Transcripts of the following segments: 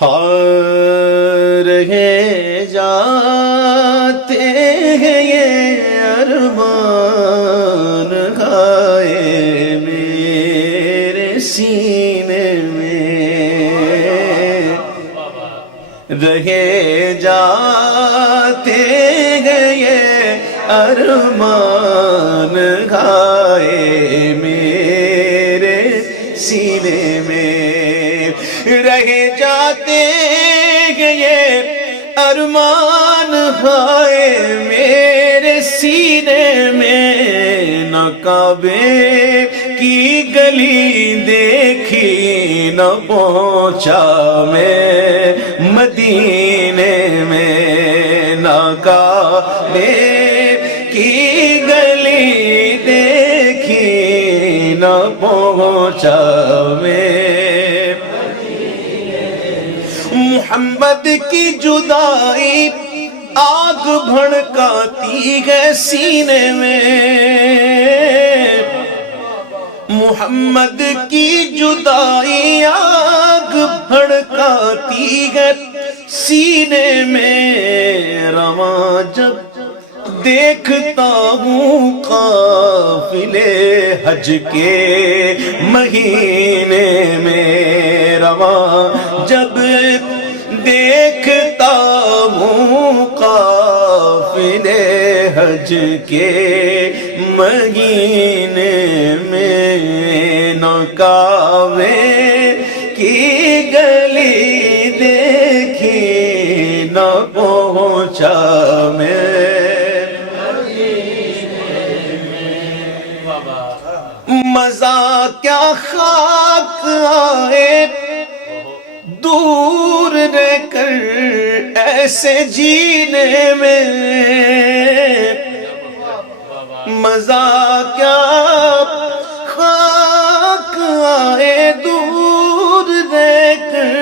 رہ جاتے ہیں یہ ارمان گائے میرے سینے میں، رہ جاتے ہیں یہ ارمان گائے میرے سینے میں، رہ جاتے ہیں یہ ارمان ہائے میرے سینے میں، نہ کعبے کی گلی دیکھی نہ پہنچا میں مدینے میں، نہ کعبے کی گلی دیکھی نہ پہنچا میں، محمد کی جدائی آگ بھڑکاتی ہے سینے میں، محمد کی جدائی آگ بھڑکاتی ہے سینے میں، رواں جب دیکھتا ہوں قافلے حج کے مہینے میں، رواں جب دیکھتا ہوں قافلے حج کے مہینے میں، نہ کعبے کی گلی دیکھی نہ پہنچا میں، مزہ کیا خاک آئے دور رہ کر ایسے جینے میں، مزہ کیا خاک آئے دور رہ کر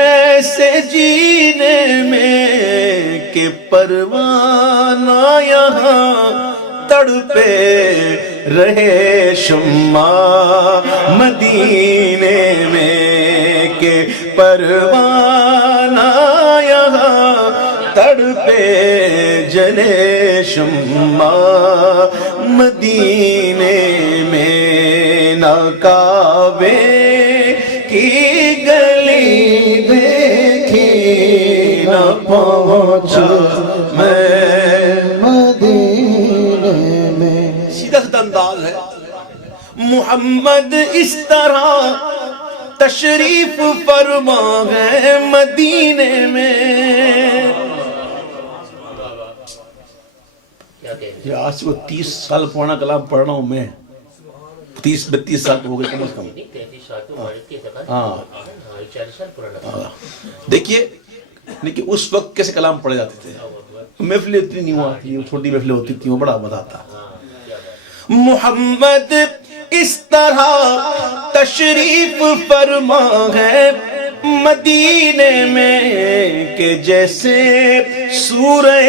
ایسے جینے میں، کہ پروانہ یہاں تڑپے رہے شمع مدینے میں، کہ پروانہ یہاں تڑپے جلے شمع مدینے میں، نہ کعبے کی گلی دیکھی نہ پہنچا میں مدینے میں۔ سیدھا انداز ہے، محمد اس طرح تشریف فرما ہے مدینے میں، یہ آج سے وہ 30 سال پرانا کلام پڑھ رہا ہوں میں، 30-32 سال ہو گئے کم از کم۔ ہاں دیکھیے اس وقت کیسے کلام پڑھے جاتے تھے، محفلیں اتنی نہیں ہوا تھی، چھوٹی محفلیں ہوتی تھیں، وہ بڑا مزہ آتا۔ محمد اس طرح تشریف فرما ہے مدینے میں، کہ جیسے سورہ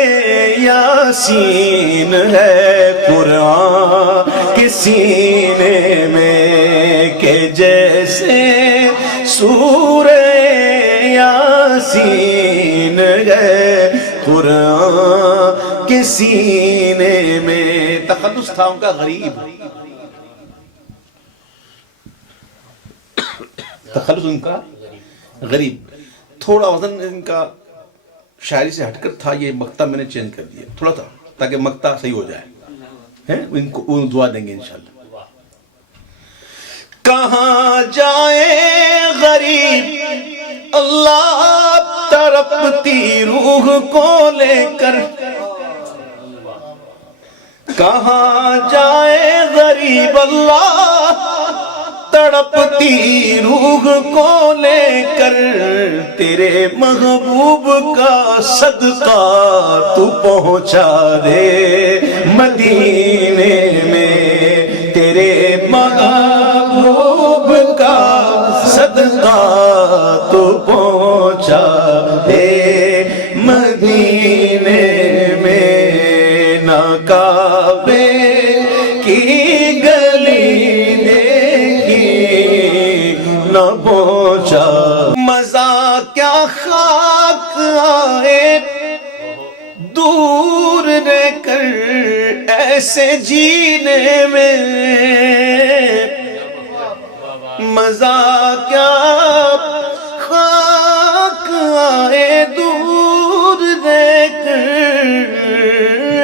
یاسین ہے قرآن کے سینے میں، کہ جیسے سورہ یاسین ہے قرآن کے سینے میں۔ تخلص تھا ان کا غریب، تخلص ان کا غریب، تھوڑا وزن ان کا شاعری سے ہٹ کر تھا، یہ مقطع میں نے چینج کر دیا تھوڑا تھا تاکہ مقطع صحیح ہو جائے، ان کو دعا دیں گے انشاءاللہ۔ کہاں جائے غریب اللہ تڑپتی روح کو لے کر، کہاں جائے غریب اللہ تڑپتی روح کو لے کر، تیرے محبوب کا صدقہ تو پہنچا دے مدینے میں، تیرے محبوب کا صدقہ تو پہنچا دے مدینے میں، نہ کعبے کی گلی دیکھی نہ پہنچا مزہ کیا خاک آئے دور رہ کر ایسے جینے میں، مزہ کیا خاک آئے دور رہ کر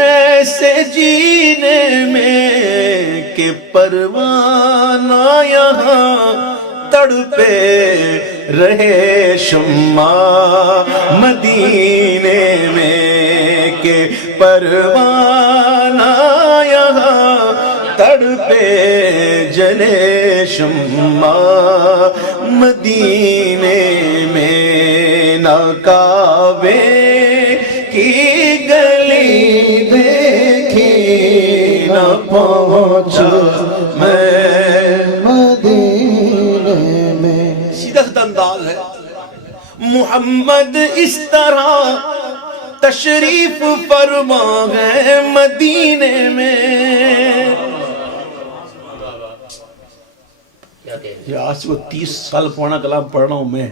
ایسے جینے میں، کہ پروانہ یہاں تڑپے رہے شمع مدینے میں، کہ پروانہ یہاں تڑپے جلے شمع مدینے میں، نہ کعبے کی گلی دیکھی نہ پہنچا میں مدینے میں۔ سیدھا سیدھا انداز ہے۔ محمد اس طرح تشریف فرما ہے مدینے میں۔ یہ آج سے 30 سال پرانا کلام پڑھ رہا ہوں میں،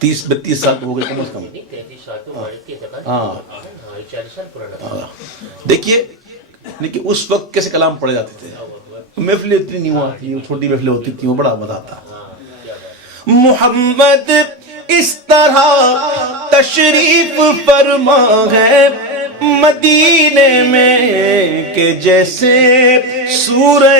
30-32 سال ہو گئے کم از کم۔ ہاں دیکھیے لیکن اس وقت کیسے کلام پڑھے جاتے تھے، محفلیں اتنی نہیں ہوا تھی، چھوٹی محفلیں ہوتی تھیں، وہ بڑا مزہ تھا۔ محمد اس طرح تشریف فرما ہے مدینے میں، کہ جیسے سورہ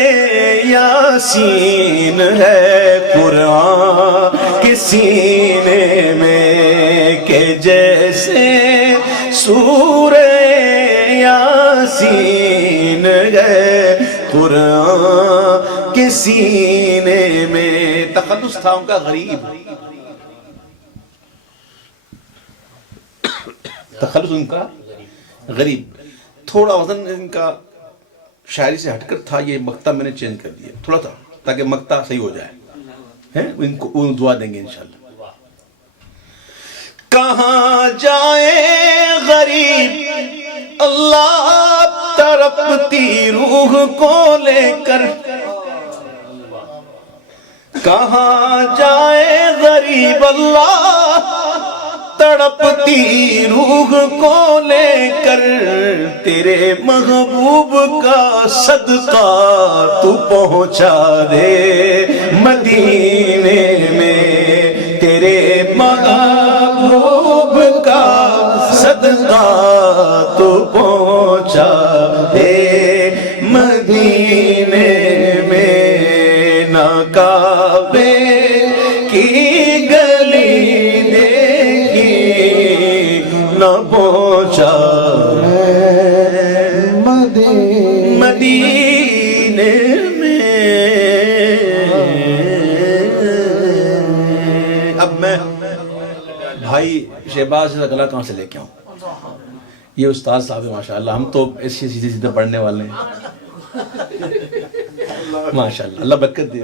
یاسین ہے قرآن کے سینے میں، کہ جیسے سورہ یاسین ہے قرآن کے سینے میں۔ تخلص تھا ان کا غریب، تخلص ان کا غریب، تھوڑا وزن ان کا شاعری سے ہٹ کر تھا، یہ مقطع میں نے چینج کر دیا تھوڑا تھا تاکہ مقطع صحیح ہو جائے، ان کو دعا دیں گے انشاءاللہ۔ کہاں جائے غریب اللہ تڑپتی روح کو لے کر، کہاں جائے غریب اللہ تڑپتی روح کو لے کر، تیرے محبوب کا صدقہ تو پہنچا دے مدینے میں، تیرے محبوب کا صدقہ تو پہنچا دے مدینے میں، نہ کعبے کی گلی دیکھی نہ پہنچا مدینے میں۔ اب میں بھائی شہباز سے اگلا کہاں سے لے کے آؤں؟ یہ استاد صاحب ہے ماشاءاللہ، ہم تو ایسے سیدھے سیدھے پڑھنے والے ہیں ماشاءاللہ، اللہ برکت دے۔